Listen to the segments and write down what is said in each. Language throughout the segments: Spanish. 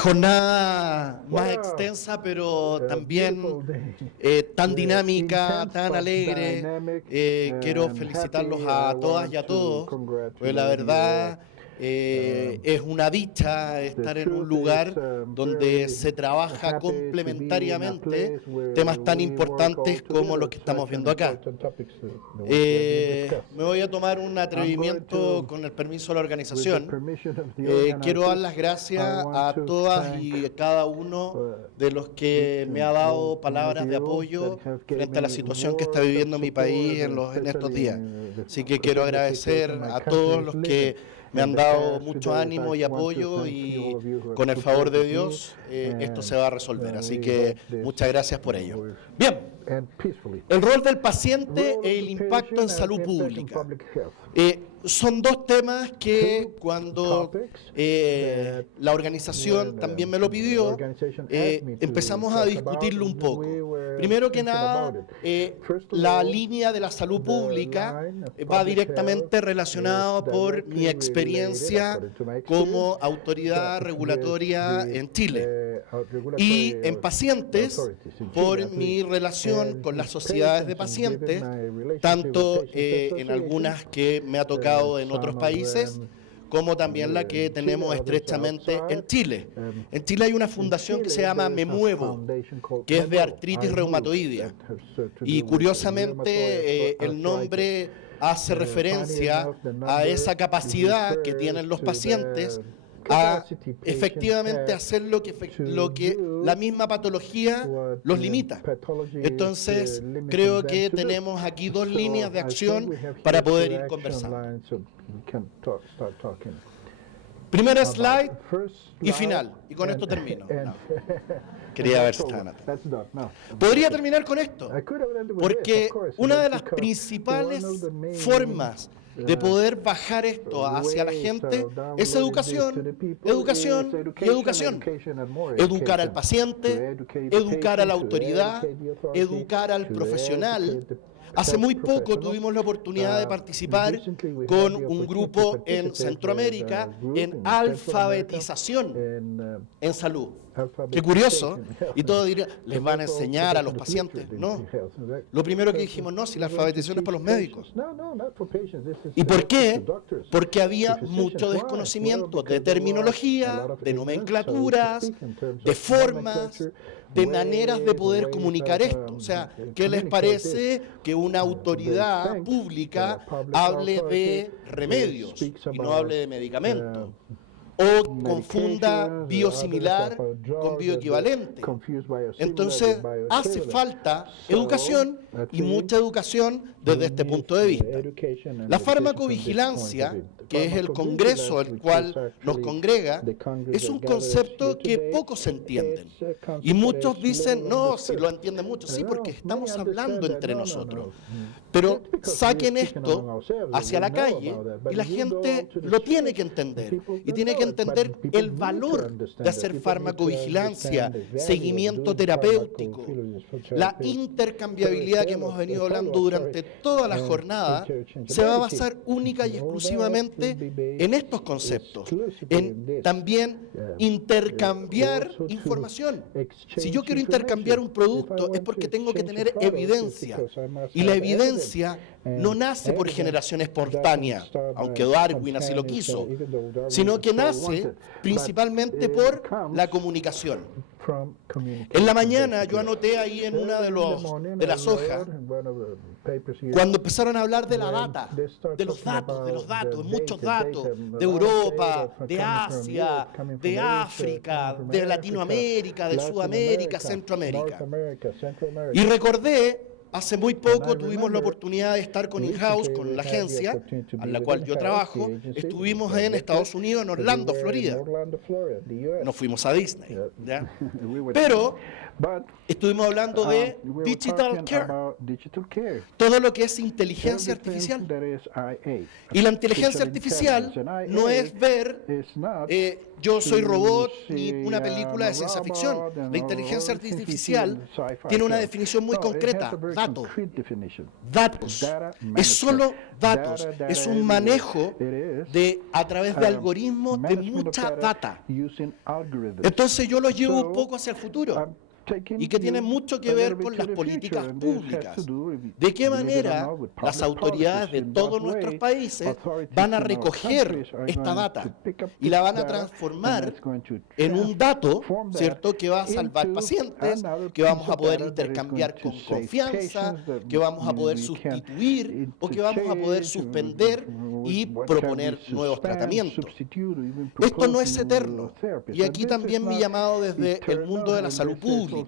jornada más extensa, pero también tan dinámica, tan alegre. Quiero felicitarlos a todas y a todos, pues la verdad es una dicha estar en un lugar donde se trabaja complementariamente temas tan importantes como los que estamos viendo acá. Me voy a tomar un atrevimiento con el permiso de la organización. Quiero dar las gracias a todas y cada uno de los que me ha dado palabras de apoyo frente a la situación que está viviendo mi país en estos días. Así que quiero agradecer a todos los que me han dado mucho ánimo y apoyo, y con el favor de Dios esto se va a resolver. Así que muchas gracias por ello. Bien, el rol del paciente e el impacto en salud pública. Son dos temas que cuando la organización también me lo pidió, empezamos a discutirlo un poco. Primero que nada, la línea de la salud pública va directamente relacionada por mi experiencia como autoridad regulatoria en Chile, y en pacientes por mi relación con las sociedades de pacientes, tanto en algunas que me ha tocado en otros países, como también la que tenemos estrechamente en Chile. En Chile hay una fundación que se llama Me Muevo, que es de artritis reumatoidea, y curiosamente el nombre hace referencia a esa capacidad que tienen los pacientes a efectivamente hacer lo que la misma patología los limita. Entonces, creo que tenemos aquí dos líneas de acción para poder ir conversando. Primera slide y final, y con esto termino. No. Quería ver si estaban atentos. Podría terminar con esto, porque una de las principales formas de poder bajar esto hacia la gente es educación, educación y educación. Educar al paciente, educar a la autoridad, educar al profesional. Hace muy poco tuvimos la oportunidad de participar con un grupo en Centroamérica en alfabetización en salud. Qué curioso, y todos dirían, les van a enseñar a los pacientes. No, lo primero que dijimos, no, si la alfabetización es para los médicos. ¿Y por qué? Porque había mucho desconocimiento de terminología, de nomenclaturas, de formas, de maneras de poder comunicar esto. O sea, ¿qué les parece que una autoridad pública hable de remedios y no hable de medicamentos? O confunda biosimilar con bioequivalente. Entonces, hace falta educación, y mucha educación desde este punto de vista. La farmacovigilancia, que es el congreso el cual nos congrega, es un concepto que pocos entienden. Y muchos dicen, no, si lo entienden muchos, sí, porque estamos hablando entre nosotros. Pero saquen esto hacia la calle y la gente lo tiene que entender. Y tiene que entender el valor de hacer farmacovigilancia, seguimiento terapéutico, la intercambiabilidad que hemos venido hablando durante toda la jornada. Se va a basar única y exclusivamente en estos conceptos, en también intercambiar información. Si yo quiero intercambiar un producto es porque tengo que tener evidencia, y la evidencia no nace por generación espontánea, aunque Darwin así lo quiso, sino que nace principalmente por la comunicación. En la mañana yo anoté ahí en una de las hojas, cuando empezaron a hablar de la data, de los datos, muchos datos, de Europa, de Asia, de África, de Latinoamérica, de Sudamérica, Centroamérica. Y recordé, hace muy poco tuvimos la oportunidad de estar con InHouse, con la agencia a la cual yo trabajo. Estuvimos en Estados Unidos, en Orlando, Florida. Nos fuimos a Disney, ¿ya? Pero estuvimos hablando de digital care, todo lo que es inteligencia artificial. Y la inteligencia artificial no es ver Yo soy robot ni una película de ciencia ficción. La inteligencia artificial tiene una definición muy concreta: datos. Datos. Es solo datos. Es un manejo a través de algoritmos de mucha data. Entonces yo lo llevo un poco hacia el futuro, y que tiene mucho que ver con las políticas públicas. ¿De qué manera las autoridades de todos nuestros países van a recoger esta data y la van a transformar en un dato, ¿cierto?, que va a salvar pacientes, que vamos a poder intercambiar con confianza, que vamos a poder sustituir o que vamos a poder suspender y proponer nuevos tratamientos? Esto no es eterno, y aquí también mi llamado desde el mundo de la salud pública.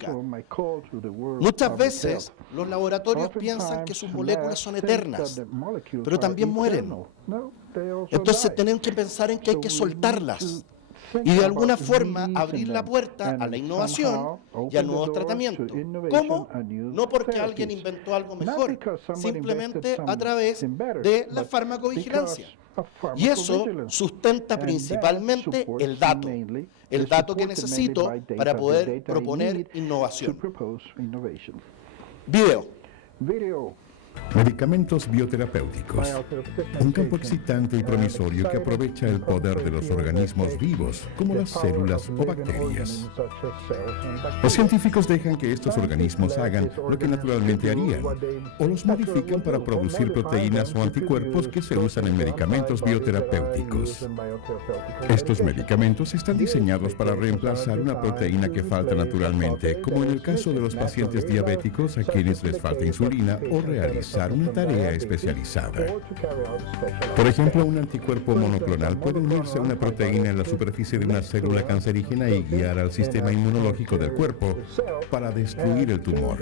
Muchas veces los laboratorios piensan que sus moléculas son eternas, pero también mueren. Entonces tenemos que pensar en que hay que soltarlas y de alguna forma abrir la puerta a la innovación y a nuevos tratamientos. ¿Cómo? No porque alguien inventó algo mejor, simplemente a través de la farmacovigilancia. Y eso sustenta principalmente el dato que necesito para poder proponer innovación. Video. Medicamentos bioterapéuticos, un campo excitante y promisorio que aprovecha el poder de los organismos vivos, como las células o bacterias. Los científicos dejan que estos organismos hagan lo que naturalmente harían, o los modifican para producir proteínas o anticuerpos que se usan en medicamentos bioterapéuticos. Estos medicamentos están diseñados para reemplazar una proteína que falta naturalmente, como en el caso de los pacientes diabéticos a quienes les falta insulina o realizar una tarea especializada. Por ejemplo, un anticuerpo monoclonal puede unirse a una proteína en la superficie de una célula cancerígena y guiar al sistema inmunológico del cuerpo para destruir el tumor.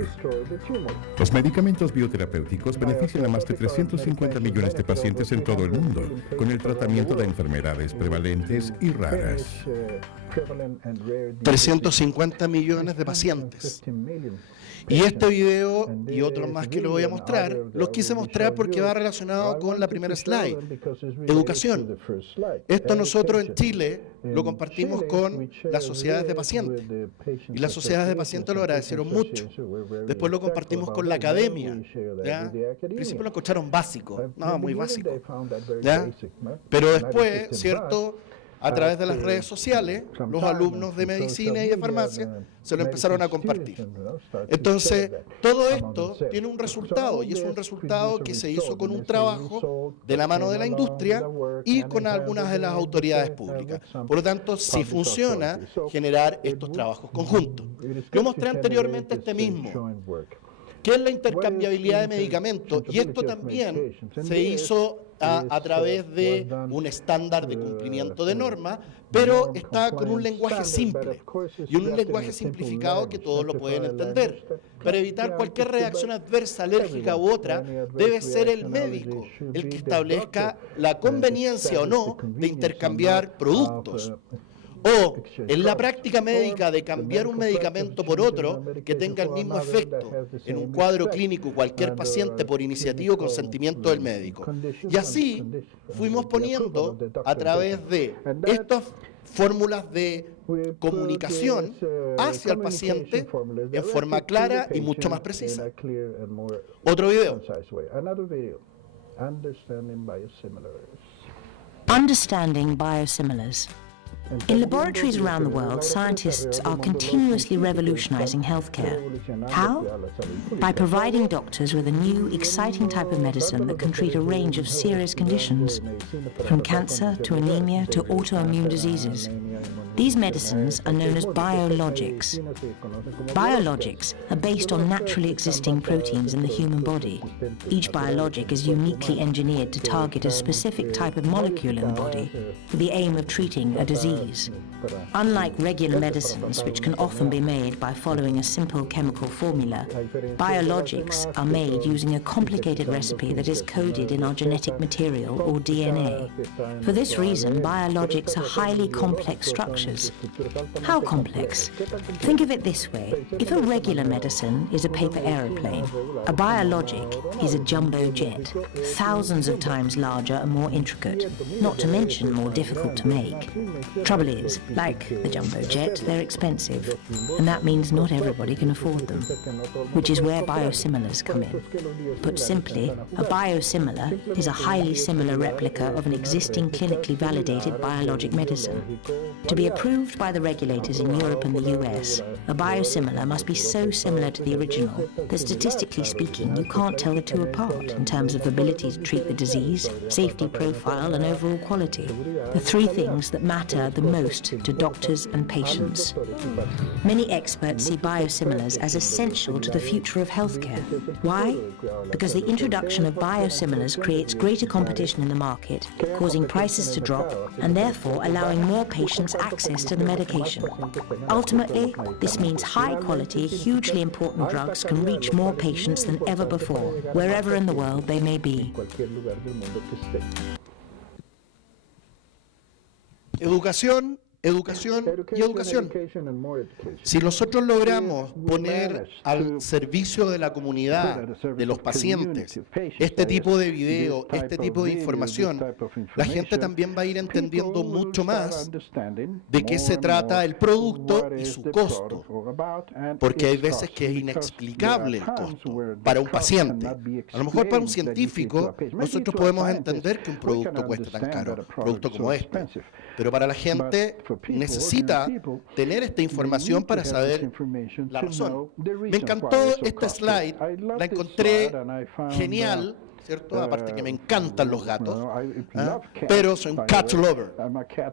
Los medicamentos bioterapéuticos benefician a más de 350 millones de pacientes en todo el mundo, con el tratamiento de enfermedades prevalentes y raras. 350 millones de pacientes. Y este video y otros más que lo voy a mostrar, los quise mostrar porque va relacionado con la primera slide, educación. Esto nosotros en Chile lo compartimos con las sociedades de pacientes, y las sociedades de pacientes lo agradecieron mucho. Después lo compartimos con la academia, ¿ya? Al principio lo escucharon básico, no, muy básico, ¿ya? Pero después, ¿cierto?, a través de las redes sociales, los alumnos de medicina y de farmacia se lo empezaron a compartir. Entonces, todo esto tiene un resultado, y es un resultado que se hizo con un trabajo de la mano de la industria y con algunas de las autoridades públicas. Por lo tanto, sí funciona generar estos trabajos conjuntos. Yo mostré anteriormente este mismo, que es la intercambiabilidad de medicamentos, y esto también se hizo a través de un estándar de cumplimiento de normas, pero está con un lenguaje simple y un lenguaje simplificado que todos lo pueden entender. Para evitar cualquier reacción adversa, alérgica u otra, debe ser el médico el que establezca la conveniencia o no de intercambiar productos. O en la práctica médica de cambiar un medicamento por otro que tenga el mismo efecto en un cuadro clínico cualquier paciente por iniciativa o consentimiento del médico. Y así fuimos poniendo a través de estas fórmulas de comunicación hacia el paciente en forma clara y mucho más precisa. Otro video. Understanding biosimilars. In laboratories around the world, scientists are continuously revolutionizing healthcare. How? By providing doctors with a new, exciting type of medicine that can treat a range of serious conditions, from cancer to anemia to autoimmune diseases. These medicines are known as biologics. Biologics are based on naturally existing proteins in the human body. Each biologic is uniquely engineered to target a specific type of molecule in the body with the aim of treating a disease. Unlike regular medicines, which can often be made by following a simple chemical formula, biologics are made using a complicated recipe that is coded in our genetic material, or DNA. For this reason, biologics are highly complex structures. How complex? Think of it this way. If a regular medicine is a paper aeroplane, a biologic is a jumbo jet, thousands of times larger and more intricate, not to mention more difficult to make. Trouble is, like the jumbo jet, they're expensive, and that means not everybody can afford them, which is where biosimilars come in. Put simply, a biosimilar is a highly similar replica of an existing clinically validated biologic medicine. To be approved by the regulators in Europe and the US, a biosimilar must be so similar to the original that statistically speaking, you can't tell the two apart in terms of ability to treat the disease, safety profile, and overall quality. The three things that matter the most to doctors and patients. Many experts see biosimilars as essential to the future of healthcare. Why? Because the introduction of biosimilars creates greater competition in the market, causing prices to drop, and therefore allowing more patients access to the medication. Ultimately, this means high-quality, hugely important drugs can reach more patients than ever before, wherever in the world they may be. Educación, educación y educación. Si nosotros logramos poner al servicio de la comunidad, de los pacientes, este tipo de video, este tipo de información, la gente también va a ir entendiendo mucho más de qué se trata el producto y su costo, porque hay veces que es inexplicable el costo para un paciente. A lo mejor para un científico nosotros podemos entender que un producto cueste tan caro, un producto como este, pero para la gente necesita tener esta información para saber la razón. Me encantó este slide, la encontré genial, ¿cierto? Aparte que me encantan los gatos, pero soy un cat lover.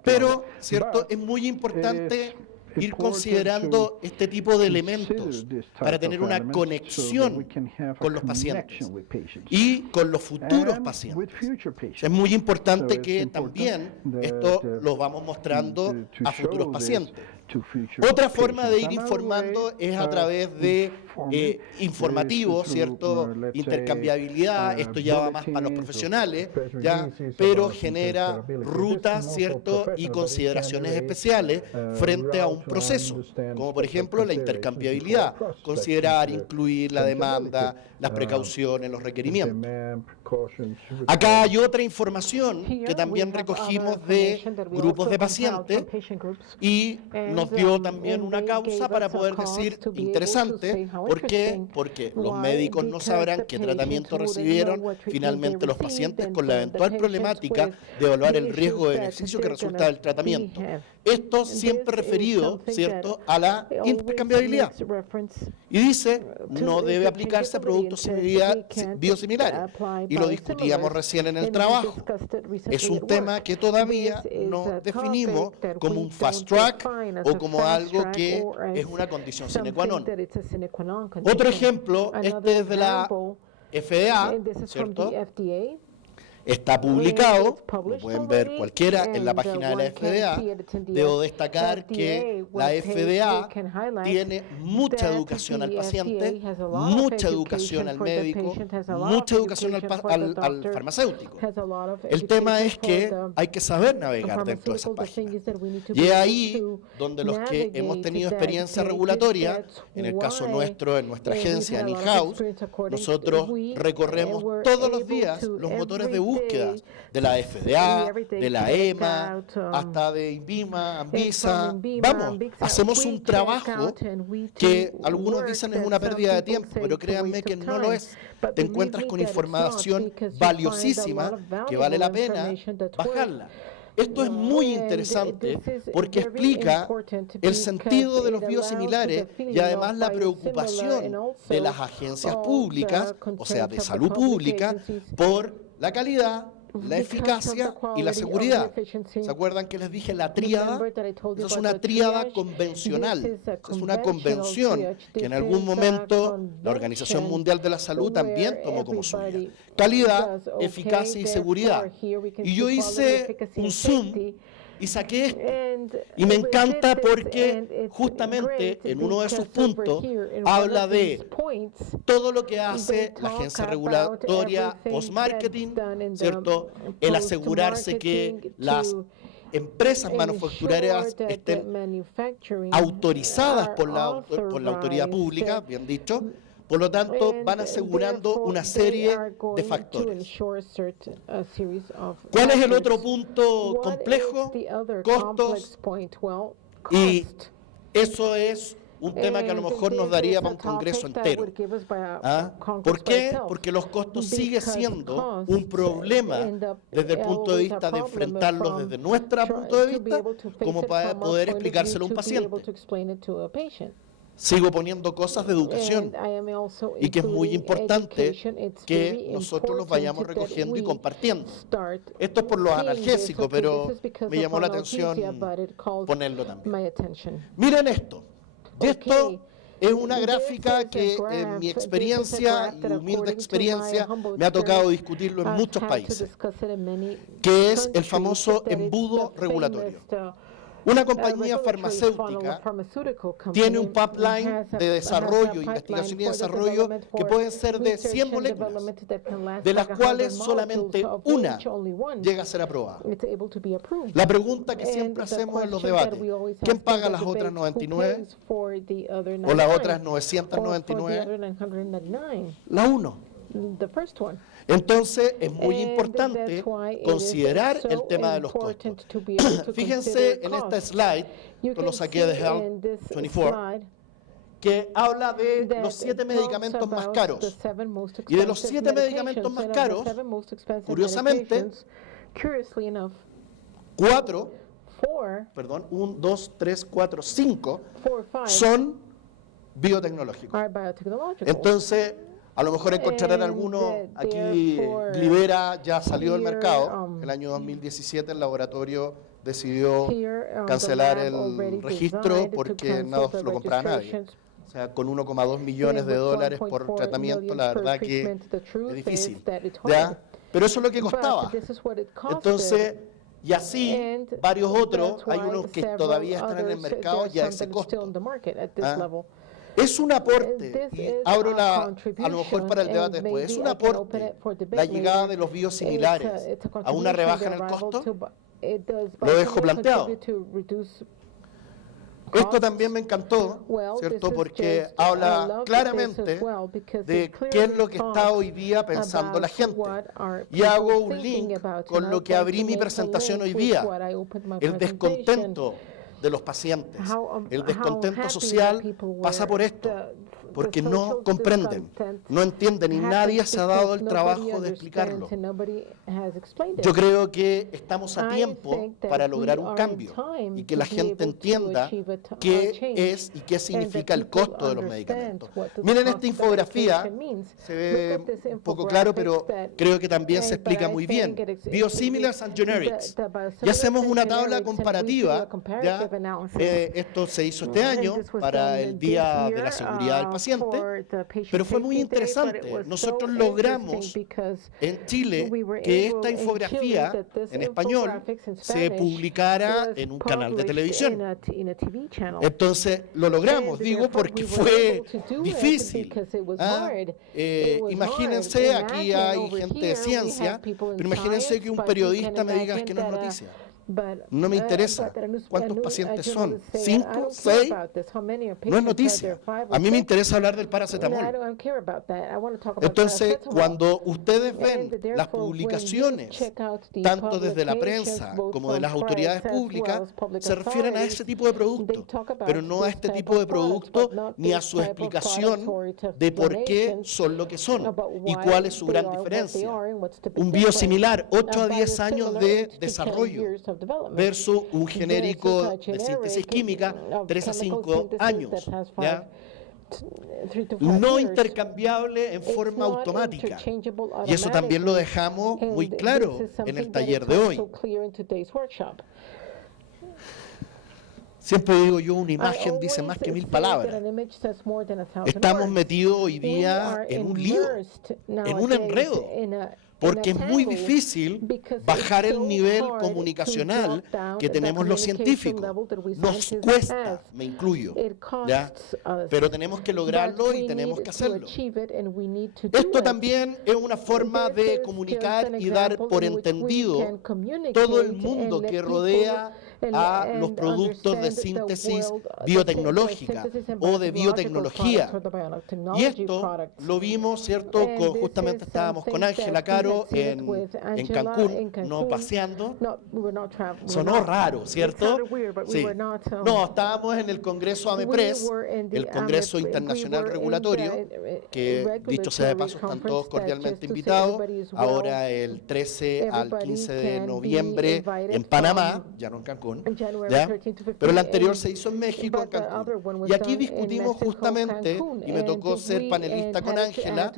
Pero, ¿cierto? Es muy importante ir considerando este tipo de elementos para tener una conexión con los pacientes y con los futuros pacientes. Es muy importante que también esto lo vamos mostrando a futuros pacientes. Otra forma de ir informando es a través de informativos, ¿cierto? Intercambiabilidad, esto ya va más para los profesionales, ¿ya? Pero genera rutas, ¿cierto? Y consideraciones especiales frente a un proceso, como por ejemplo la intercambiabilidad, considerar, incluir la demanda, las precauciones, los requerimientos. Acá hay otra información que también recogimos de grupos de pacientes y nos dio también una causa para poder decir interesante. ¿Por qué? Porque los médicos no sabrán qué tratamiento recibieron finalmente los pacientes con la eventual problemática de evaluar el riesgo de beneficio que resulta del tratamiento. Esto siempre referido, ¿cierto?, a la intercambiabilidad. Y dice, no debe aplicarse a productos biosimilares. Y lo discutíamos recién en el trabajo. Es un tema que todavía no definimos como un fast track o como algo que es una condición sine qua non. Otro ejemplo, este es de la FDA, ¿cierto? Está publicado, lo pueden ver cualquiera en la página de la FDA. Debo destacar que la FDA tiene mucha educación al paciente, mucha educación al médico, mucha educación al farmacéutico. El tema es que hay que saber navegar dentro de esa página. Y es ahí donde los que hemos tenido experiencia regulatoria, en el caso nuestro, en nuestra agencia, en in-house, nosotros recorremos todos los días los motores de búsqueda de la FDA, de la EMA, hasta de INVIMA, ANVISA. Vamos, hacemos un trabajo que algunos dicen es una pérdida de tiempo, pero créanme que no lo es. Te encuentras con información valiosísima que vale la pena bajarla. Esto es muy interesante porque explica el sentido de los biosimilares y además la preocupación de las agencias públicas, o sea, de salud pública, por la calidad, la eficacia y la seguridad. ¿Se acuerdan que les dije la tríada? Esa es una tríada convencional. Es una convención que en algún momento la Organización Mundial de la Salud también tomó como suya. Calidad, eficacia y seguridad. Y yo hice un zoom y saqué esto. Y me encanta porque justamente en uno de sus puntos habla de todo lo que hace la agencia regulatoria post-marketing, ¿cierto? El asegurarse que las empresas manufactureras estén autorizadas por la autoridad pública, bien dicho. Por lo tanto, van asegurando una serie de factores. ¿Cuál es el otro punto complejo? Costos. Y eso es un tema que a lo mejor nos daría para un congreso entero. ¿Por qué? Porque los costos siguen siendo un problema desde el punto de vista de enfrentarlos desde nuestro punto de vista, como para poder explicárselo a un paciente. Sigo poniendo cosas de educación y que es muy importante que nosotros los vayamos recogiendo y compartiendo. Esto es por los analgésicos, pero me llamó la atención ponerlo también. Miren esto. Y esto es una gráfica que en mi experiencia y humilde experiencia me ha tocado discutirlo en muchos países, que es el famoso embudo regulatorio. Una compañía farmacéutica tiene un pipeline de desarrollo, investigación y desarrollo que pueden ser de 100 moléculas, de las cuales solamente una llega a ser aprobada. La pregunta que siempre hacemos en los debates, ¿quién paga las otras 99 o las otras 999? La 1. Entonces, es muy importante considerar el tema de los costos. Fíjense en esta slide, esto lo saqué de Health 24, que habla de los 7 medicamentos más caros. Y de los 7 medicamentos más caros, curiosamente, 5 son biotecnológicos. Entonces, a lo mejor encontrarán algunos, aquí Glivera ya salió del mercado, el año 2017 el laboratorio decidió cancelar el registro porque no lo compraba nadie. O sea, con 1,2 millones de dólares por tratamiento, la verdad que es difícil. ¿Ya? Pero eso es lo que costaba. Entonces, y así varios otros, hay unos que todavía están en el mercado ya a ese costo. Es un aporte, y abro a lo mejor para el debate después, es un aporte la llegada de los biosimilares a una rebaja en el costo. Lo dejo planteado. Esto también me encantó, ¿cierto? Porque habla claramente de qué es lo que está hoy día pensando la gente. Y hago un link con lo que abrí mi presentación hoy día, el descontento de los pacientes. El descontento social pasa por esto, porque no comprenden, no entienden y nadie se ha dado el trabajo de explicarlo. Yo creo que estamos a tiempo para lograr un cambio y que la gente entienda qué es y qué significa el costo de los medicamentos. Miren esta infografía, se ve un poco claro, pero creo que también se explica muy bien. Biosimilars and generics. Y hacemos una tabla comparativa, ¿ya? Esto se hizo este año para el Día de la Seguridad del Paciente, pero fue muy interesante. Nosotros logramos en Chile que esta infografía en español se publicara en un canal de televisión. Entonces lo logramos, digo, porque fue difícil. Imagínense, aquí hay gente de ciencia, pero imagínense que un periodista me diga que no es noticia. No me interesa cuántos pacientes son, 5, 6, no es noticia. A mí me interesa hablar del paracetamol. Entonces, cuando ustedes ven las publicaciones, tanto desde la prensa como de las autoridades públicas, se refieren a ese tipo de productos, pero no a este tipo de productos ni a su explicación de por qué son lo que son y cuál es su gran diferencia. Un biosimilar, 8 a 10 años de desarrollo, versus un genérico de síntesis química, 3 a 5 años, ¿ya? No intercambiable en forma automática. Y eso también lo dejamos muy claro en el taller de hoy. Siempre digo yo, una imagen dice más que 1000 palabras. Estamos metidos hoy día en un lío, en un enredo, porque es muy difícil bajar el nivel comunicacional que tenemos los científicos. Nos cuesta, me incluyo, ¿ya? Pero tenemos que lograrlo y tenemos que hacerlo. Esto también es una forma de comunicar y dar por entendido todo el mundo que rodea a los productos de síntesis biotecnológica o de biotecnología. Y esto lo vimos, ¿cierto? Justamente estábamos con Ángela Caro en Cancún, no paseando. Sonó raro, ¿cierto? Sí. No, estábamos en el Congreso AMEPRES, el Congreso Internacional Regulatorio, que dicho sea de paso están todos cordialmente invitados, ahora el 13 al 15 de noviembre en Panamá, ya no en Cancún. ¿Ya? Pero el anterior se hizo en México, en Cancún. Y aquí discutimos justamente, y me tocó ser panelista con Ángela,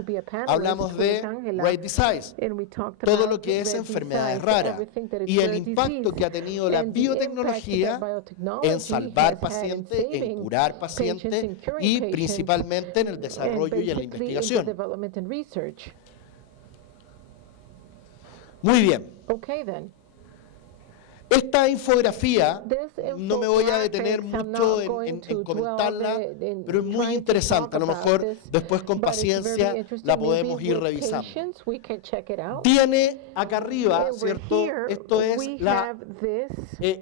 hablamos de rare disease, todo lo que es enfermedades raras, y el impacto que ha tenido la biotecnología en salvar pacientes, en curar pacientes, y principalmente en el desarrollo y en la investigación. Muy bien. Esta infografía, no me voy a detener mucho en comentarla, pero es muy interesante. A lo mejor después con paciencia la podemos ir revisando. Tiene acá arriba, ¿cierto? Esto es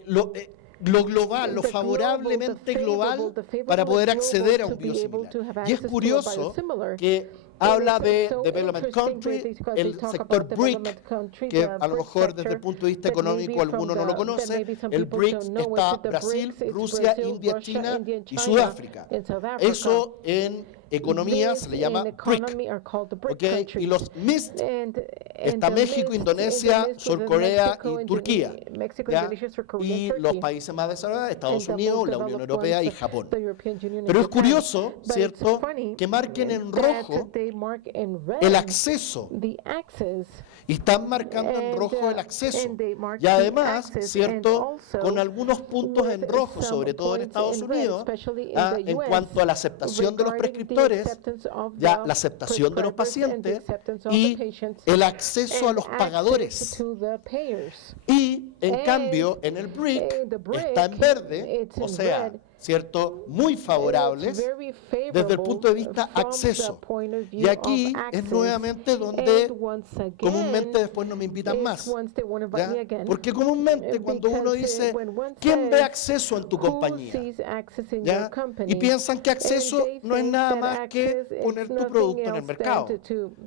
lo global, lo favorablemente global para poder acceder a un biosimilar. Y es curioso que habla de Development Country, el sector BRIC, que a lo mejor desde el punto de vista económico alguno no lo conoce. El BRIC está Brasil, Rusia, India, China y Sudáfrica. Eso en economía se le llama BRIC. ¿Okay? Y los MIST está México, Indonesia, Sur Corea y Turquía. ¿Ya? Y los países más desarrollados, Estados Unidos, la Unión Europea y Japón. Pero es curioso, ¿cierto?, que marquen en rojo el acceso. Y están marcando en rojo el acceso. Y además, ¿cierto?, con algunos puntos en rojo, sobre todo en Estados Unidos, en cuanto a la aceptación de los prescriptores, ya la aceptación de los pacientes y el acceso a los pagadores. Y, en cambio, en el BRIC está en verde, o sea, ¿cierto?, muy favorables desde el punto de vista acceso. Y aquí es nuevamente donde comúnmente después no me invitan más. ¿Ya? Porque comúnmente cuando uno dice, ¿quién ve acceso en tu compañía? ¿Ya? Y piensan que acceso no es nada más que poner tu producto en el mercado.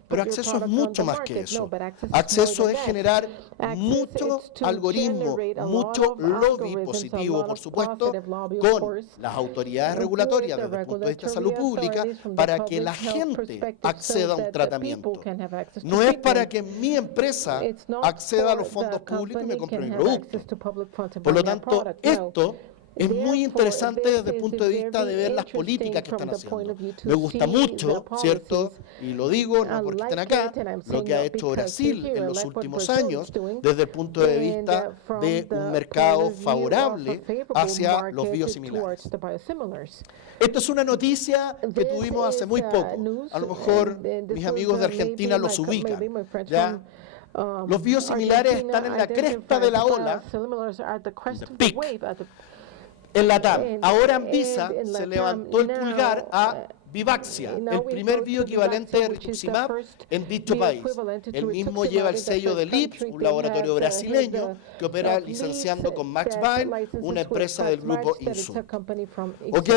Pero acceso es mucho más que eso. Acceso es generar mucho algoritmo, mucho lobby positivo, por supuesto, con las autoridades regulatorias desde el punto de vista de salud pública para que la gente acceda a un tratamiento. No es para que mi empresa acceda a los fondos públicos y me compre mi producto. Por lo tanto, esto es muy interesante desde el punto de vista de ver las políticas que están haciendo. Me gusta mucho, ¿cierto? Y lo digo no porque estén acá, lo que ha hecho Brasil en los últimos años desde el punto de vista de un mercado favorable hacia los biosimilares. Esto es una noticia que tuvimos hace muy poco. A lo mejor mis amigos de Argentina los ubican. ¿Ya? Los biosimilares están en la cresta de la ola, peak, en Latam. Ahora Anvisa se levantó el pulgar a Vivaxia, el primer bioequivalente de rituximab en dicho país. El mismo lleva el sello de LIPS, un laboratorio brasileño que opera licenciando con MaxVile, una empresa del grupo Insum. ¿Ok?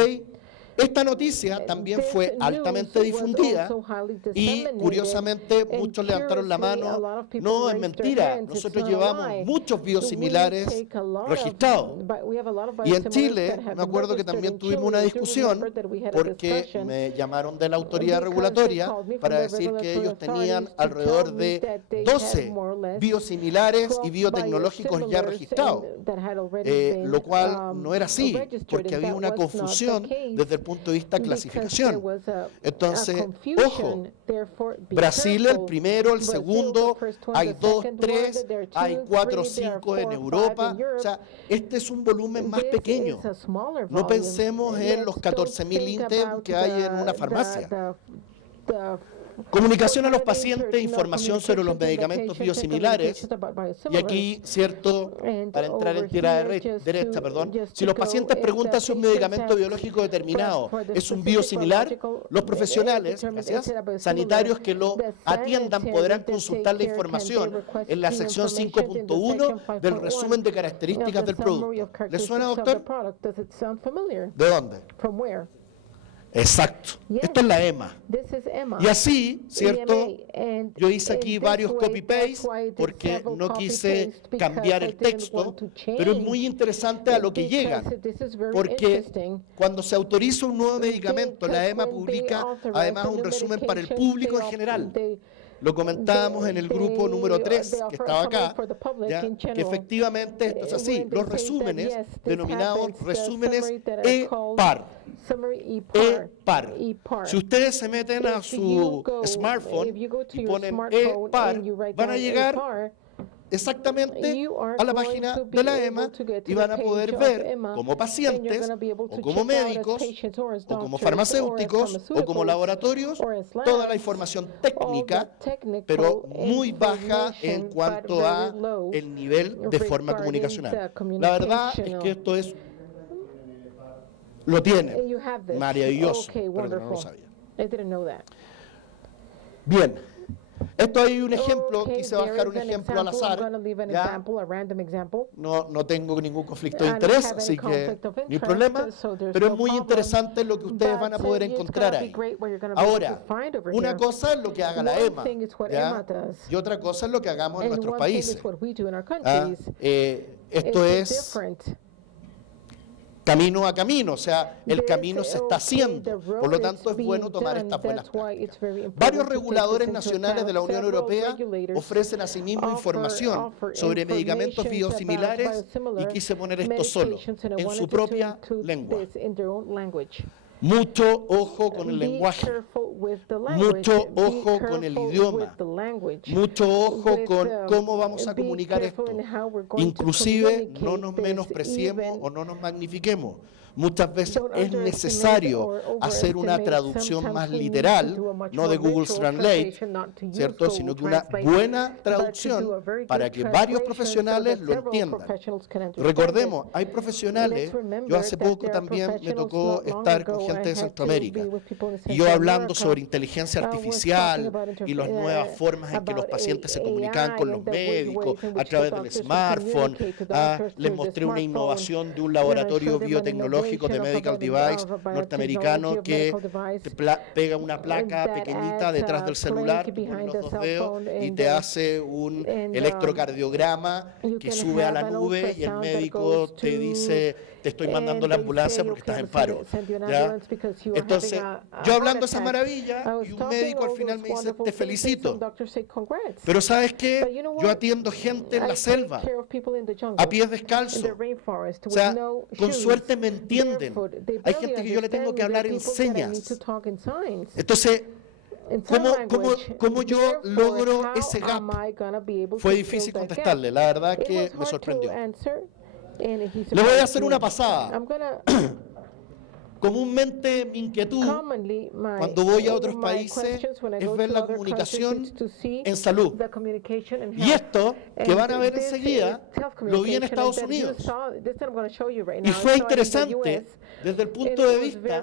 Esta noticia también fue altamente difundida y curiosamente muchos levantaron la mano. No, es mentira, nosotros llevamos muchos biosimilares registrados. Y en Chile, me acuerdo que también tuvimos una discusión porque me llamaron de la autoridad regulatoria para decir que ellos tenían alrededor de 12 biosimilares y biotecnológicos ya registrados, lo cual no era así, porque había una confusión desde el punto de vista de clasificación. Entonces, ojo, Brasil el primero, el segundo, hay 2, 3, hay 4 o 5 en Europa. O sea, este es un volumen más pequeño. No pensemos en los 14.000 ítems que hay en una farmacia. Comunicación a los pacientes, información sobre los medicamentos biosimilares. Y aquí, cierto, para entrar en tierra derecha, si los pacientes preguntan si un medicamento biológico determinado es un biosimilar, los profesionales, sanitarios que lo atiendan podrán consultar la información en la sección 5.1 del resumen de características del producto. ¿Les suena, doctor? ¿De dónde? Exacto. Esto es la EMA. Y así, ¿cierto? Yo hice aquí varios copy-paste porque no quise cambiar el texto, pero es muy interesante a lo que llegan, porque cuando se autoriza un nuevo medicamento, la EMA publica además un resumen para el público en general. Lo comentábamos en el grupo número 3, que estaba acá, ¿ya? Que efectivamente esto es así. Los resúmenes, denominados resúmenes EPAR. EPAR. Si ustedes se meten a su smartphone y ponen EPAR, van a llegar exactamente a la página de la EMA y van a poder ver como pacientes o como médicos o como farmacéuticos o como laboratorios toda la información técnica, pero muy baja en cuanto a el nivel de forma comunicacional. La verdad es que esto es lo tiene, maravilloso, pero no lo sabía. Bien. Esto hay un ejemplo, quise bajar un ejemplo al azar, ¿ya? No tengo ningún conflicto de interés, así que ni problema, pero es muy interesante lo que ustedes van a poder encontrar ahí. Ahora, una cosa es lo que haga la EMA, ¿ya? Y otra cosa es lo que hagamos en nuestros países. Esto es camino a camino, o sea, el camino se está haciendo. Por lo tanto, es bueno tomar estas buenas prácticas. Varios reguladores nacionales de la Unión Europea ofrecen asimismo información sobre medicamentos biosimilares y quise poner esto solo, en su propia lengua. Mucho ojo con el lenguaje, mucho ojo con el idioma, mucho ojo con cómo vamos a comunicar esto. Inclusive no nos menospreciemos o no nos magnifiquemos. Muchas veces es necesario hacer una traducción más literal, no de Google Translate, ¿cierto? Sino que una buena traducción para que varios profesionales lo entiendan. Recordemos, hay profesionales, yo hace poco también me tocó estar con gente de Centroamérica, y yo hablando sobre inteligencia artificial y las nuevas formas en que los pacientes se comunican con los médicos a través del smartphone. Les mostré una innovación de un laboratorio biotecnológico de medical device norteamericano que te pega una placa pequeñita detrás del celular, con los 2 dedos, y te hace un electrocardiograma que sube a la nube y el médico te dice: te estoy mandando la ambulancia porque estás en paro, ¿ya? Entonces, yo hablando esa maravilla y un médico al final me dice: te felicito. Pero ¿sabes qué? Yo atiendo gente en la selva, a pies descalzos. O sea, con suerte me entienden. Hay gente que yo le tengo que hablar en señas. Entonces, ¿cómo yo logro ese gap? Fue difícil contestarle, la verdad que me sorprendió. Le voy a hacer una pasada. Comúnmente mi inquietud cuando voy a otros países es ver la comunicación en salud. Y esto que van a ver enseguida lo vi en Estados Unidos. Y fue interesante desde el punto de vista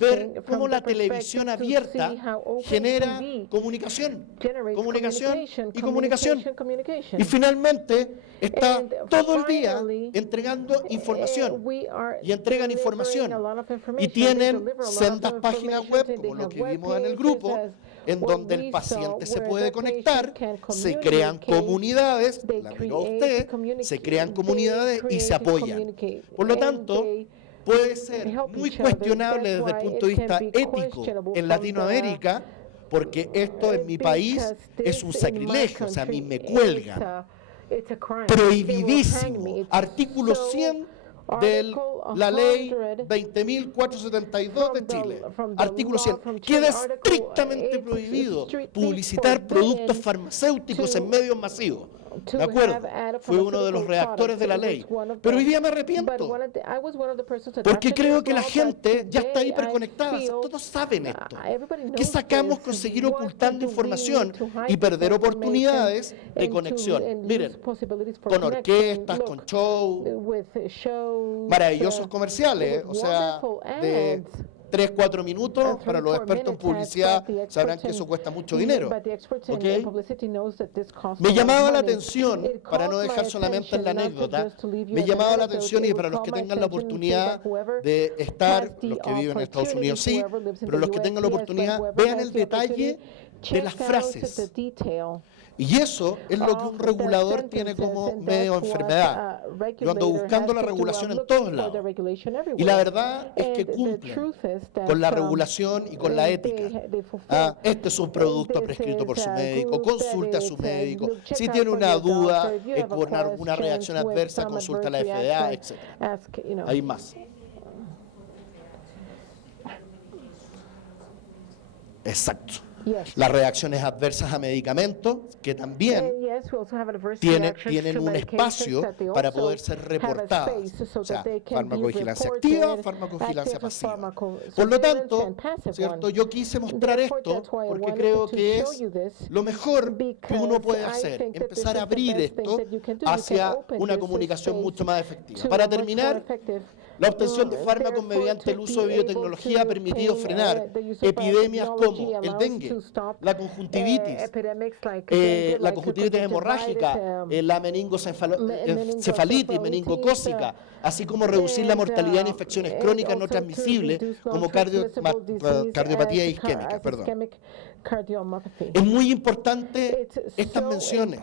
ver cómo la televisión abierta genera comunicación, comunicación y comunicación. Y finalmente está todo el día entregando información y entregan información. Y tienen sendas páginas web, como lo que vimos en el grupo, en donde el paciente se puede conectar, se crean comunidades, la miró usted, se crean comunidades y se apoyan. Por lo tanto, puede ser muy cuestionable desde el punto de vista ético en Latinoamérica, porque esto en mi país es un sacrilegio, o sea, a mí me cuelgan. Prohibidísimo. Artículo 100 de la ley 20.472 de Chile, artículo 100, queda estrictamente prohibido publicitar productos farmacéuticos en medios masivos. ¿De acuerdo? Fue uno de los redactores de la ley. Pero hoy día me arrepiento, porque creo que la gente ya está hiperconectada. Todos saben esto. ¿Qué sacamos con seguir ocultando información y perder oportunidades de conexión? Miren, con orquestas, con shows, maravillosos comerciales, o sea, de 3-4 minutos, para los expertos en publicidad sabrán que eso cuesta mucho dinero. ¿Okay? Me llamaba la atención, para no dejar solamente en la anécdota, me llamaba la atención, y para los que tengan la oportunidad de estar, los que viven en Estados Unidos sí, pero los que tengan la oportunidad, vean el detalle de las frases. Y eso es lo que un regulador tiene como medio enfermedad. Yo ando buscando la regulación en todos lados. Y la verdad es que cumplen con la regulación y con la ética. Este es un producto prescrito por su médico, consulte a su médico. Si tiene una duda con alguna reacción adversa, consulta a la FDA, etc. Hay más. Exacto. Las reacciones adversas a medicamentos, que también tienen un espacio para poder ser reportadas. O sea, farmacovigilancia activa, farmacovigilancia pasiva. Por lo tanto, ¿cierto? Yo quise mostrar esto porque creo que es lo mejor que uno puede hacer, empezar a abrir esto hacia una comunicación mucho más efectiva. Para terminar, la obtención de fármacos mediante el uso de biotecnología ha permitido frenar epidemias como el dengue, la conjuntivitis hemorrágica, la meningoencefalitis, meningocócica, así como reducir la mortalidad en infecciones crónicas no transmisibles como cardiopatía isquémica. Es muy importante estas menciones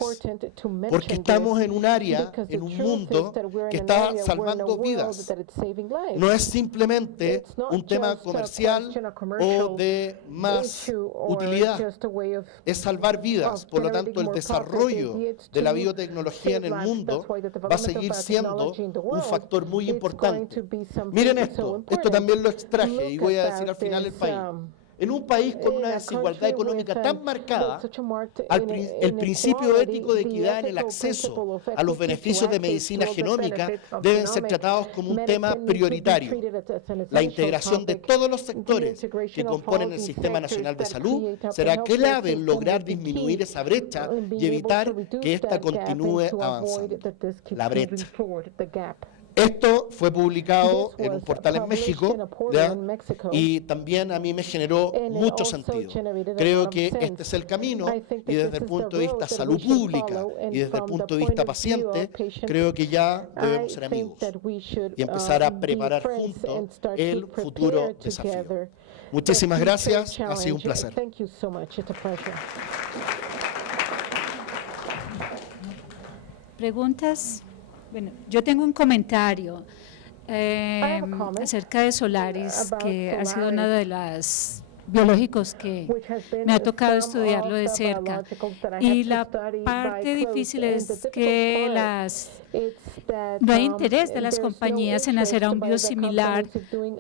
porque estamos en un área, en un mundo que está salvando vidas. No es simplemente un tema comercial o de más utilidad, es salvar vidas. Por lo tanto, el desarrollo de la biotecnología en el mundo va a seguir siendo un factor muy importante. Miren esto también lo extraje y voy a decir al final el país. En un país con una desigualdad económica tan marcada, el principio ético de equidad en el acceso a los beneficios de medicina genómica deben ser tratados como un tema prioritario. La integración de todos los sectores que componen el Sistema Nacional de Salud será clave en lograr disminuir esa brecha y evitar que ésta continúe avanzando. La brecha. Esto fue publicado en un portal en México, ¿ya? Y también a mí me generó mucho sentido. Creo que este es el camino y desde el punto de vista salud pública y desde el punto de vista paciente, creo que ya debemos ser amigos y empezar a preparar juntos el futuro desafío. Muchísimas gracias, ha sido un placer. ¿Preguntas? Bueno, yo tengo un comentario acerca de Solaris, que ha sido uno de los biológicos que me ha tocado estudiarlo de cerca. Y la parte difícil es que no hay interés de las compañías en hacer un biosimilar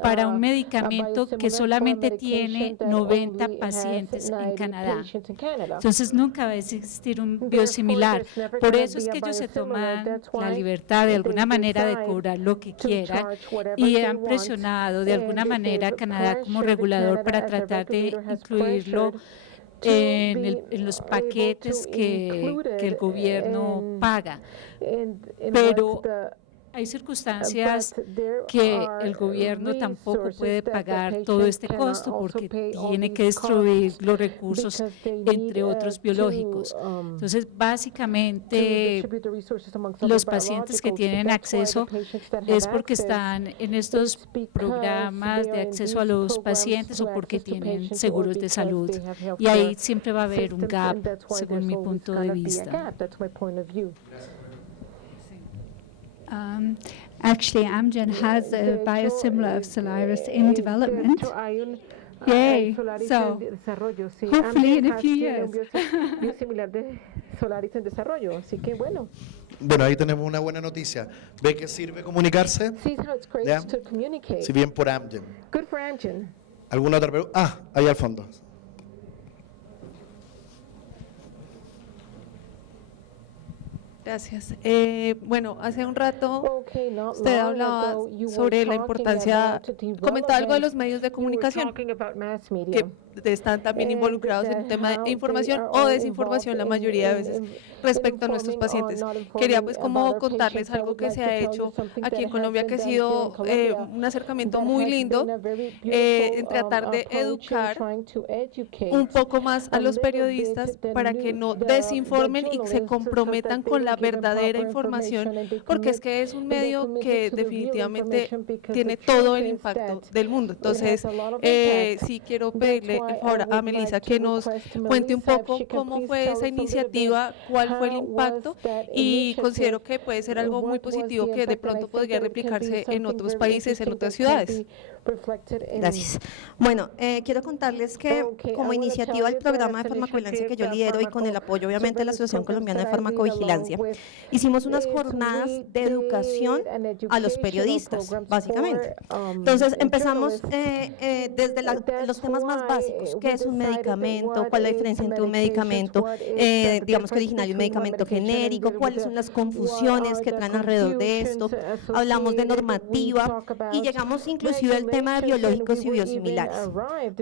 para un medicamento que solamente tiene 90 pacientes en Canadá. Entonces nunca va a existir un biosimilar. Por eso es que ellos se toman la libertad de alguna manera de cobrar lo que quieran y han presionado de alguna manera a Canadá como regulador para tratar de incluirlo en los paquetes que el gobierno paga. Pero hay circunstancias que el gobierno tampoco puede pagar todo este costo porque tiene que distribuir los recursos entre otros biológicos. Entonces, básicamente, los pacientes que tienen acceso es porque están en estos programas de acceso a los pacientes o porque tienen seguros de salud. Y ahí siempre va a haber un gap, según mi punto de vista. Actually, Amgen has a biosimilar of Soliris in development. Yay. So, hopefully in a few years. Biosimilar de Solaris en desarrollo, así que bueno. Bueno, ahí tenemos una buena noticia. ¿Ve que sirve comunicarse? See how it's great ¿Ya? to communicate. Si bien por Amgen. Good for Amgen. ¿Alguna otra pregunta? Ah, ahí al fondo. Gracias. Bueno, hace un rato usted hablaba sobre la importancia, comentaba algo de los medios de comunicación, que están también involucrados en un tema de información o desinformación la mayoría de veces respecto a nuestros pacientes. Quería pues como contarles algo que se ha hecho aquí en Colombia, que ha sido un acercamiento muy lindo en tratar de educar un poco más a los periodistas para que no desinformen y se comprometan con la verdadera información, porque es que es un medio que definitivamente tiene todo el impacto del mundo. Entonces, sí quiero pedirle el favor a Melissa que nos cuente un poco cómo fue esa iniciativa, cuál fue el impacto, y considero que puede ser algo muy positivo que de pronto podría replicarse en otros países, en otras ciudades. Gracias. Bueno, quiero contarles que como iniciativa del programa de farmacovigilancia que yo lidero y con el apoyo obviamente de la Asociación Colombiana de Farmacovigilancia, hicimos unas jornadas de educación a los periodistas, básicamente. Entonces empezamos desde los temas más básicos, qué es un medicamento, cuál es la diferencia entre un medicamento, digamos que originario y un medicamento genérico, cuáles son las confusiones que traen alrededor de esto, hablamos de normativa y llegamos inclusive al tema de biológicos y biosimilares.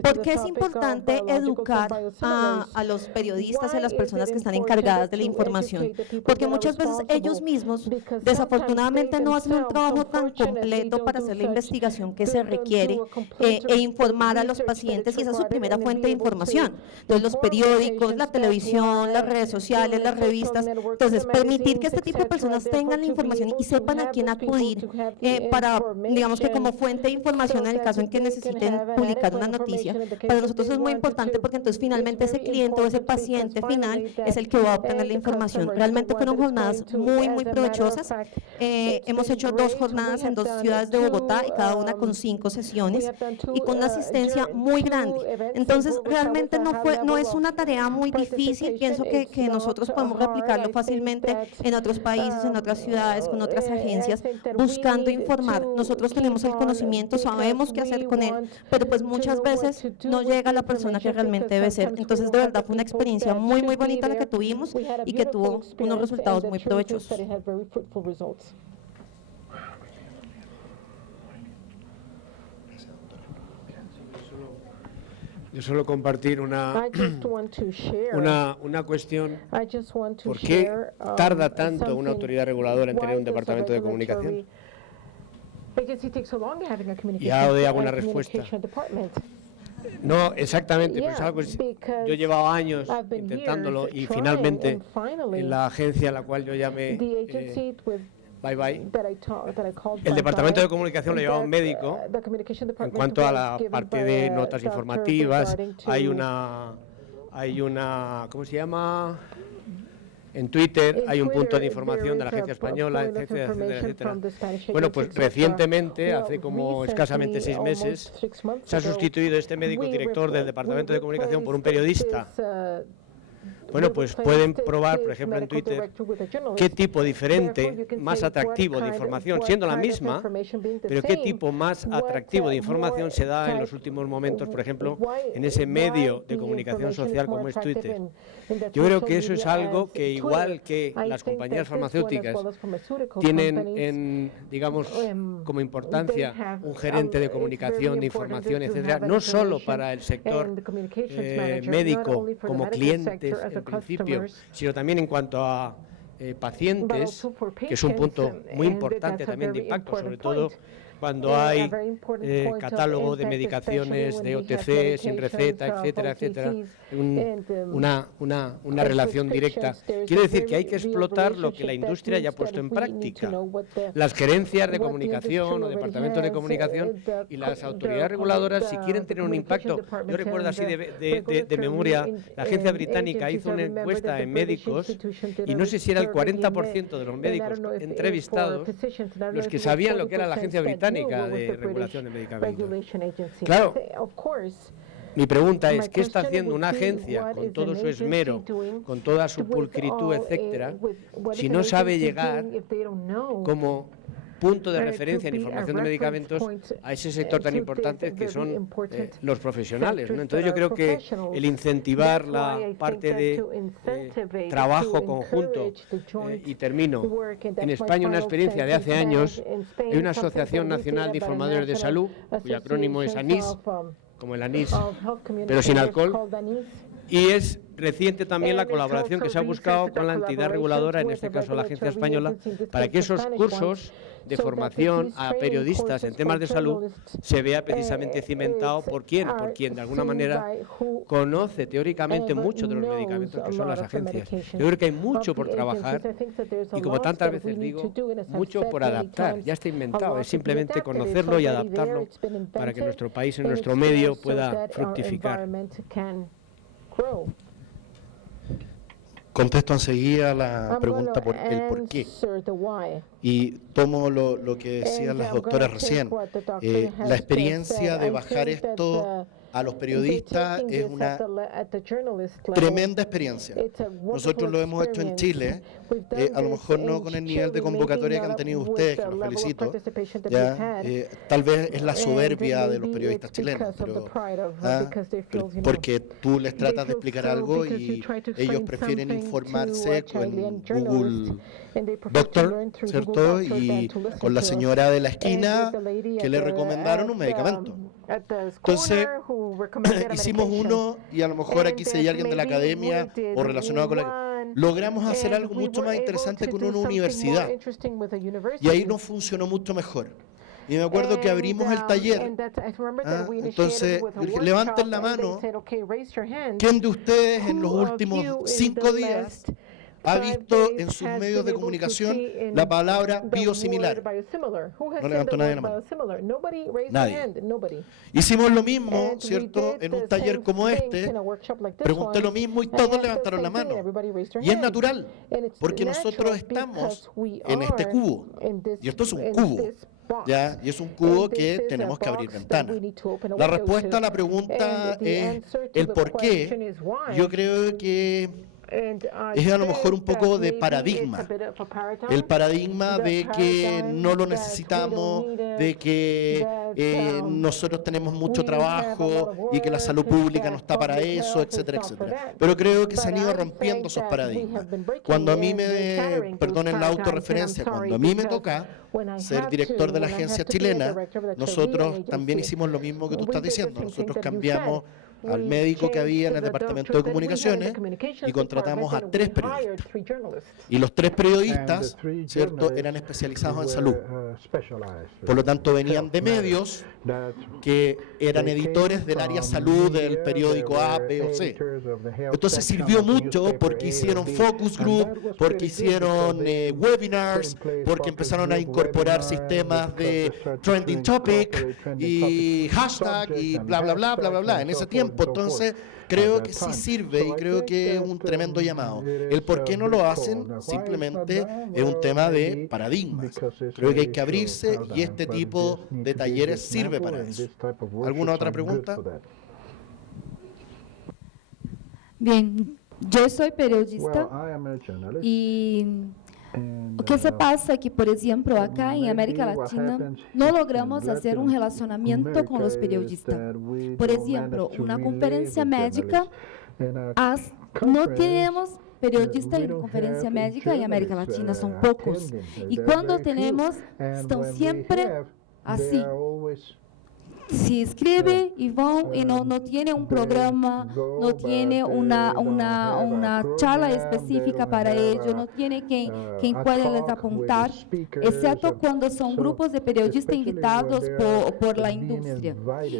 ¿Por qué es importante educar a los periodistas y a las personas que están encargadas de la información? Porque muchas veces ellos mismos desafortunadamente no hacen un trabajo tan completo para hacer la investigación que se requiere e informar a los pacientes, y esa es su primera fuente de información. Entonces los periódicos, la televisión, las redes sociales, las revistas. Entonces permitir que este tipo de personas tengan la información y sepan a quién acudir para, digamos que como fuente de información en el caso en que necesiten publicar una noticia, para nosotros es muy importante, porque entonces finalmente ese cliente o ese paciente final es el que va a obtener la información. Realmente fueron jornadas muy provechosas. Hemos hecho 2 jornadas en 2 ciudades de Bogotá y cada una con 5 sesiones y con una asistencia muy grande. Entonces realmente no es una tarea muy difícil. Pienso que nosotros podemos replicarlo fácilmente en otros países, en otras ciudades, con otras agencias, buscando informar. Nosotros tenemos el conocimiento, sabemos qué hacer con él, pero pues muchas veces no llega a la persona que realmente debe ser. Entonces de verdad fue una experiencia muy bonita la que tuvimos y que tuvo unos resultados muy provechosos. Yo solo compartir una cuestión. ¿Por qué tarda tanto una autoridad reguladora en tener un departamento de comunicación? Ya doy alguna respuesta. No, exactamente, pero es algo que yo he llevado años intentándolo y finalmente en la agencia a la cual yo llamé el departamento de comunicación lo llevaba un médico. En cuanto a la parte de notas informativas, hay una, ¿cómo se llama? En Twitter hay un punto de información de la agencia española, etcétera. Bueno, pues recientemente, hace como escasamente 6 meses, se ha sustituido este médico director del departamento de comunicación por un periodista. Bueno, pues pueden probar, por ejemplo, en Twitter, qué tipo diferente, más atractivo de información, siendo la misma, pero qué tipo más atractivo de información se da en los últimos momentos, por ejemplo, en ese medio de comunicación social como es Twitter. Yo creo que eso es algo que, igual que las compañías farmacéuticas tienen, digamos, como importancia un gerente de comunicación, de información, etcétera, no solo para el sector médico como clientes en principio, sino también en cuanto a pacientes, que es un punto muy importante también de impacto, sobre todo cuando hay catálogo de medicaciones de OTC, sin receta, etcétera, una relación directa. Quiere decir que hay que explotar lo que la industria ya ha puesto en práctica. Las gerencias de comunicación o departamentos de comunicación y las autoridades reguladoras, si quieren tener un impacto, yo recuerdo así de memoria, la agencia británica hizo una encuesta en médicos y no sé si era el 40% de los médicos entrevistados los que sabían lo que era la agencia británica. británica de regulación de medicamentos. Claro, mi pregunta es, ¿qué está haciendo una agencia con todo su esmero, con toda su pulcritud, etcétera, si no sabe llegar como punto de referencia en información de medicamentos a ese sector tan importante que son los profesionales, ¿no? Entonces yo creo que el incentivar la parte de trabajo conjunto, y termino, en España una experiencia de hace años, hay una Asociación Nacional de Informadores de Salud, cuyo acrónimo es ANIS, como el anís, pero sin alcohol, y es reciente también la colaboración que se ha buscado con la entidad reguladora, en este caso la Agencia Española, para que esos cursos de formación a periodistas en temas de salud se vea precisamente cimentado por quien de alguna manera conoce teóricamente mucho de los medicamentos, que son las agencias. Yo creo que hay mucho por trabajar y, como tantas veces digo, mucho por adaptar. Ya está inventado, es simplemente conocerlo y adaptarlo para que nuestro país, en nuestro medio, pueda fructificar. Contesto enseguida la pregunta por el por qué. Y tomo lo que decían las doctoras recién. La experiencia de bajar esto a los periodistas es una tremenda experiencia. Nosotros lo hemos hecho en Chile, a lo mejor no con el nivel de convocatoria que han tenido ustedes, que los felicito. Tal vez es la soberbia de los periodistas chilenos, porque tú les tratas de explicar algo y ellos prefieren informarse con Google Doctor, ¿cierto? Y con la señora de la esquina que le recomendaron un medicamento. Entonces, hicimos uno, y a lo mejor aquí si hay alguien de la academia o relacionado con logramos hacer algo mucho más interesante con una universidad, y ahí nos funcionó mucho mejor. Y me acuerdo que abrimos el taller. Entonces, levanten la mano, ¿quién de ustedes en los últimos 5 días ha visto en sus medios de comunicación la palabra biosimilar? No levantó nadie la mano. Nadie. Hicimos lo mismo, ¿cierto? En un taller como este, pregunté lo mismo y todos levantaron la mano. Y es natural, porque nosotros estamos en este cubo, y esto es un cubo, ¿ya? Y es un cubo que tenemos que abrir ventanas. La respuesta a la pregunta es el por qué. Yo creo que es a lo mejor un poco de paradigma. El paradigma de que no lo necesitamos, de que nosotros tenemos mucho trabajo y que la salud pública no está para eso, etcétera, etcétera. Pero creo que se han ido rompiendo esos paradigmas. Cuando a mí perdonen la autorreferencia, cuando a mí me toca ser director de la agencia chilena, nosotros también hicimos lo mismo que tú estás diciendo. Nosotros cambiamos al médico que había en el departamento de comunicaciones y contratamos a 3 periodistas. Y los 3 periodistas, ¿cierto?, eran especializados en salud. Por lo tanto, venían de medios que eran editores del área salud del periódico A, B o C. Entonces sirvió mucho porque hicieron focus group, porque hicieron webinars, porque empezaron a incorporar sistemas de trending topic y hashtag y bla, bla, bla, bla, bla, bla. En ese tiempo, entonces, creo que sí sirve y creo que es un tremendo llamado. El por qué no lo hacen simplemente es un tema de paradigmas. Creo que hay que abrirse y este tipo de talleres sirve para eso. ¿Alguna otra pregunta? Bien, yo soy periodista y o que se pasa que, por exemplo, acá em América Latina não logramos fazer um relacionamento com os periodistas. Por exemplo, uma conferência médica, não temos periodistas em conferência médica em América Latina, são poucos. E quando temos, estão sempre assim. Se inscreve y van y no tiene un programa, no tiene una charla específica para ello, no tiene quien puede les apuntar, excepto cuando son grupos de periodistas invitados por la industria.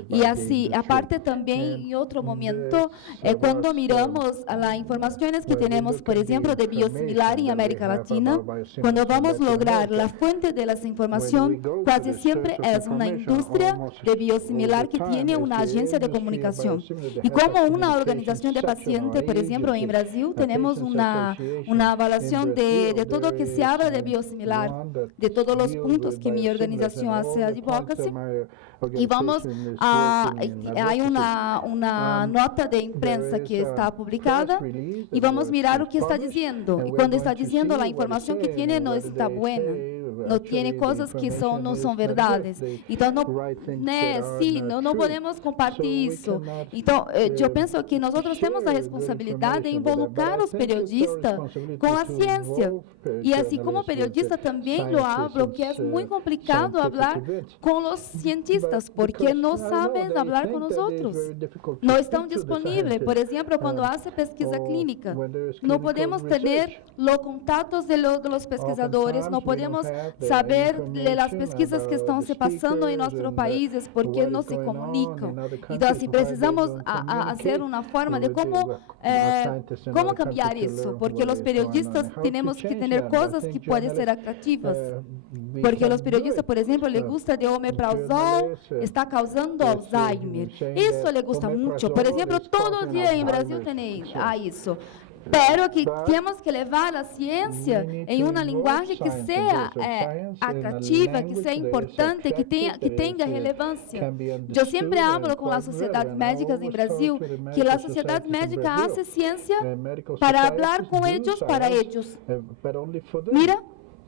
Y así, aparte también, en otro momento, cuando miramos las informaciones que tenemos, por ejemplo, de biosimilar en América Latina, cuando vamos a lograr la fuente de la información, casi siempre es una industria de biosimilar biosimilar que tiene una agencia de comunicación. Y como una organización de pacientes, por ejemplo, en Brasil tenemos una evaluación de todo lo que se habla de biosimilar, de todos los puntos que mi organización hace advocacy. Y hay una nota de imprensa que está publicada y vamos a mirar lo que está diciendo. Y cuando está diciendo la información que tiene no está buena, no tiene cosas que no son verdades. Entonces, no podemos compartir eso. Entonces, yo pienso que nosotros tenemos la responsabilidad de involucrar a los periodistas con la ciencia. Y así como periodista también lo hablo, que es muy complicado hablar con los cientistas, porque no saben hablar con nosotros. No están disponibles. Por ejemplo, cuando hace pesquisa clínica, no podemos tener los contactos de los pesquisadores, no podemos saber de las pesquisas que están se pasando en nuestros países, porque no se comunican. Entonces, precisamos hacer una forma de cómo cambiar eso, porque los periodistas tenemos que tener cosas que pueden ser atractivas. Porque a los periodistas, por ejemplo, les gusta de omeprazol, está causando Alzheimer. Eso les gusta mucho. Por ejemplo, todo día en Brasil hay eso. Pero que temos que levar a ciência em uma linguagem que seja atrativa, que seja importante, que tenha relevância. Eu sempre hablo com as sociedades médicas em Brasil que a sociedade médica hace ciência para falar com eles, para eles. Mira,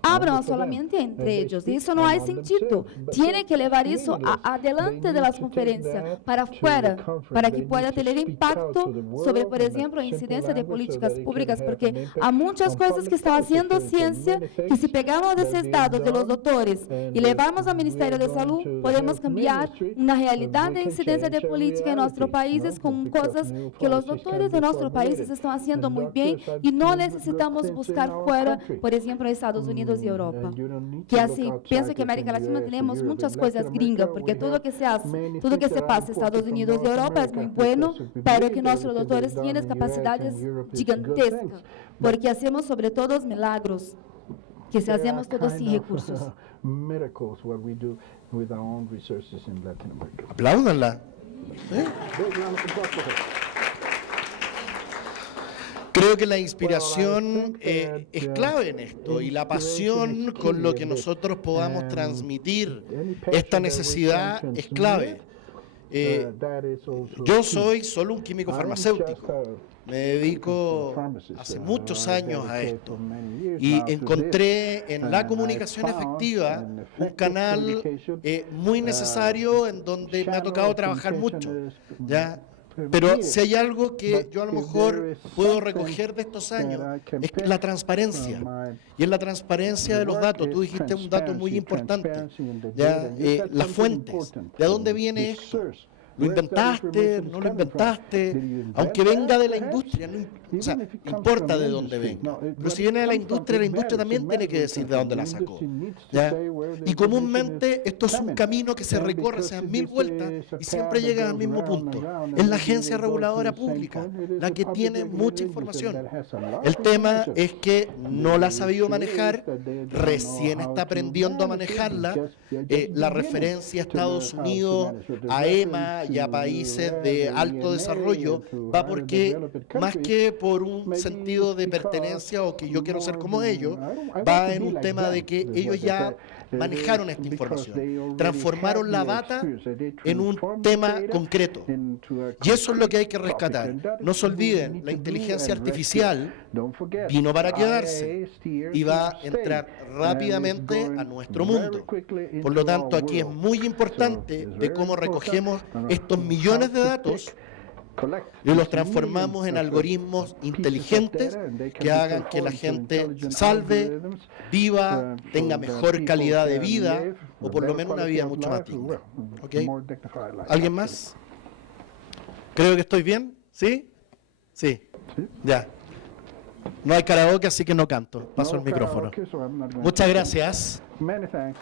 abram solamente entre ellos. Eso no hay sentido. Tiene que llevar eso adelante de las conferencias, para afuera, para que pueda tener impacto sobre, por ejemplo, incidencia de políticas públicas, porque hay muchas cosas que están haciendo ciencia que si pegamos esos datos de los doctores y llevamos al Ministerio de Salud, podemos cambiar una realidad de incidencia de política en nuestros países con cosas que los doctores de nuestros países están haciendo muy bien y no necesitamos buscar fuera, por ejemplo, Estados Unidos y Europa. Que así, pienso que en América Latina tenemos muchas cosas gringas, porque todo lo que se hace, todo lo que se pasa en Estados Unidos y Europa es muy bueno, pero que nuestros doctores tienen capacidades gigantescas, porque hacemos sobre todo milagros, que se hacemos todos sin recursos. Apláudanla. Creo que la inspiración es clave en esto y la pasión con lo que nosotros podamos transmitir esta necesidad es clave. Yo soy solo un químico farmacéutico. Me dedico hace muchos años a esto y encontré en la comunicación efectiva un canal muy necesario en donde me ha tocado trabajar mucho, ¿ya? Pero si hay algo que yo a lo mejor puedo recoger de estos años, es la transparencia. Y es la transparencia de los datos. Tú dijiste un dato muy importante, ¿ya? Las fuentes. ¿De dónde viene esto? ¿Lo inventaste? ¿No lo inventaste? Aunque venga de la industria, o sea, importa de dónde venga. Pero si viene de la industria también tiene que decir de dónde la sacó, ¿ya? Y comúnmente esto es un camino que se recorre, se dan 1000 vueltas y siempre llega al mismo punto. Es la agencia reguladora pública la que tiene mucha información. El tema es que no la ha sabido manejar, recién está aprendiendo a manejarla. La referencia a Estados Unidos, a EMA y a países de alto desarrollo va porque, más que por un sentido de pertenencia o que yo quiero ser como ellos, va en un tema de que ellos ya manejaron esta información, transformaron la data en un tema concreto. Y eso es lo que hay que rescatar. No se olviden, la inteligencia artificial vino para quedarse y va a entrar rápidamente a nuestro mundo. Por lo tanto, aquí es muy importante de cómo recogemos estos millones de datos y los transformamos en algoritmos inteligentes que hagan que la gente salve, viva, tenga mejor calidad de vida o por lo menos una vida mucho más digna. ¿Okay? ¿Alguien más? Creo que estoy bien. ¿Sí? Sí. Ya. No hay karaoke, así que no canto. Paso el micrófono. Muchas gracias. Many thanks.